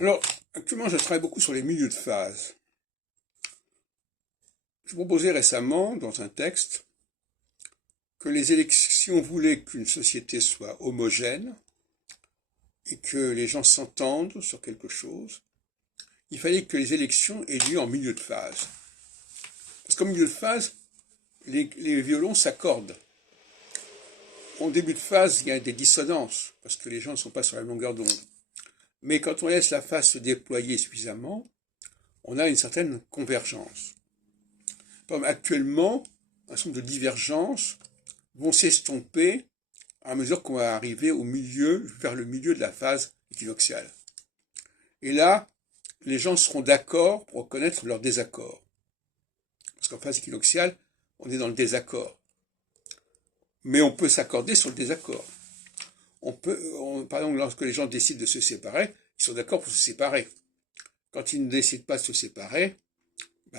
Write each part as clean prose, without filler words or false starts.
Alors, actuellement, je travaille beaucoup sur les milieux de phase. Je proposais récemment, dans un texte, que les élections voulaient qu'une société soit homogène et que les gens s'entendent sur quelque chose. Il fallait que les élections aient lieu en milieu de phase. Parce qu'en milieu de phase, les violons s'accordent. En début de phase, il y a des dissonances, parce que les gens ne sont pas sur la même longueur d'onde. Mais quand on laisse la phase se déployer suffisamment, on a une certaine convergence. Actuellement, un certain nombre de divergences vont s'estomper à mesure qu'on va arriver au milieu, vers le milieu de la phase équinoxiale. Et là, les gens seront d'accord pour reconnaître leur désaccord. Parce qu'en phase équinoxiale, on est dans le désaccord. Mais on peut s'accorder sur le désaccord. Par exemple, lorsque les gens décident de se séparer, ils sont d'accord pour se séparer. Quand ils ne décident pas de se séparer,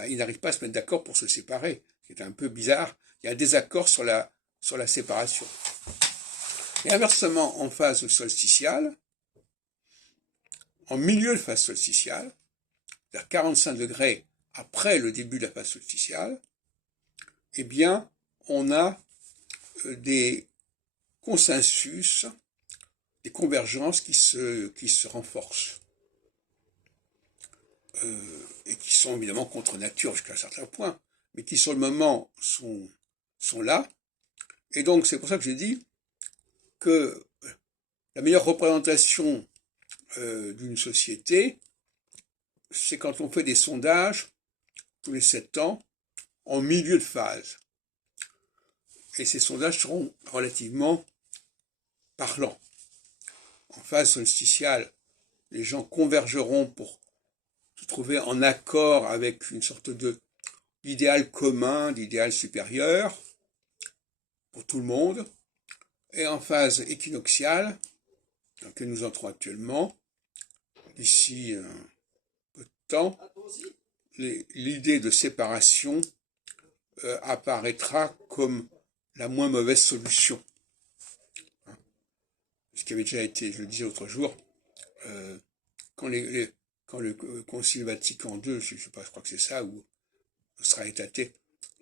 ils n'arrivent pas à se mettre d'accord pour se séparer. C'est un peu bizarre. Il y a un désaccord sur la séparation. Et inversement, en phase solsticiale, en milieu de phase solsticiale, c'est-à-dire 45 degrés après le début de la phase solsticiale, eh bien, on a des consensus, des convergences qui se renforcent. Et qui sont évidemment contre nature jusqu'à un certain point, mais qui sur le moment sont là. Et donc c'est pour ça que je dis que la meilleure représentation d'une société, c'est quand on fait des sondages tous les 7 ans en milieu de phase. Et ces sondages seront relativement parlants. En phase solsticiale, les gens convergeront pour se trouver en accord avec une sorte d'idéal commun, d'idéal supérieur pour tout le monde. Et en phase équinoxiale, dans laquelle nous entrons actuellement, d'ici un peu de temps, l'idée de séparation apparaîtra comme la moins mauvaise solution. Ce qui avait déjà été, je le disais l'autre jour, quand le Concile Vatican II, je sais pas, je crois que c'est ça, ou sera étaté,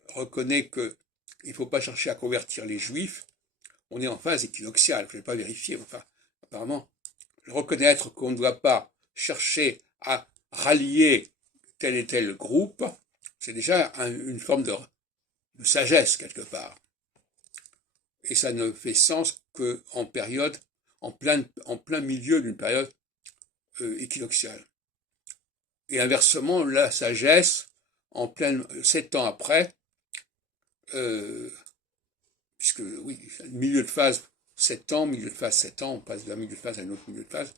reconnaît qu'il ne faut pas chercher à convertir les juifs, on est en phase équinoxiale, je ne vais pas vérifier, enfin, apparemment, reconnaître qu'on ne doit pas chercher à rallier tel et tel groupe, c'est déjà une forme de sagesse quelque part. Et ça ne fait sens qu'en période, en plein milieu d'une période équinoxiale. Et inversement, la sagesse, en plein 7 ans après, puisque oui, milieu de phase 7 ans, milieu de phase 7 ans, on passe d'un milieu de phase à un autre milieu de phase.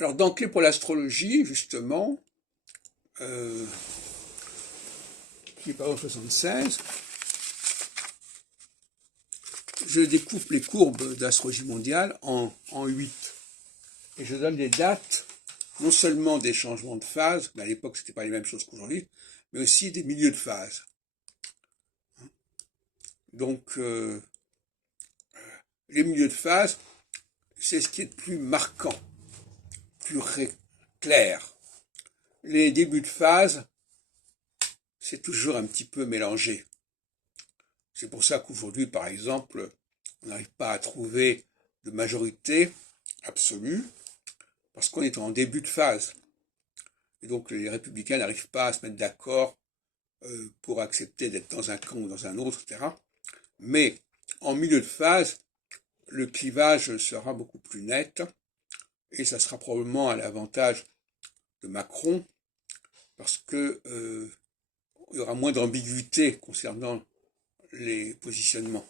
Alors dans Clé pour l'astrologie, justement, qui est par 76, je découpe les courbes d'astrologie mondiale en 8. Et je donne des dates, non seulement des changements de phase, mais à l'époque c'était pas les mêmes choses qu'aujourd'hui, mais aussi des milieux de phase. Donc, les milieux de phase, c'est ce qui est le plus marquant, plus clair. Les débuts de phase, c'est toujours un petit peu mélangé. C'est pour ça qu'aujourd'hui, par exemple, on n'arrive pas à trouver de majorité absolue, parce qu'on est en début de phase. Et donc les républicains n'arrivent pas à se mettre d'accord pour accepter d'être dans un camp ou dans un autre, etc. Mais en milieu de phase, le clivage sera beaucoup plus net, et ça sera probablement à l'avantage de Macron, parce que il y aura moins d'ambiguïté concernant les positionnements.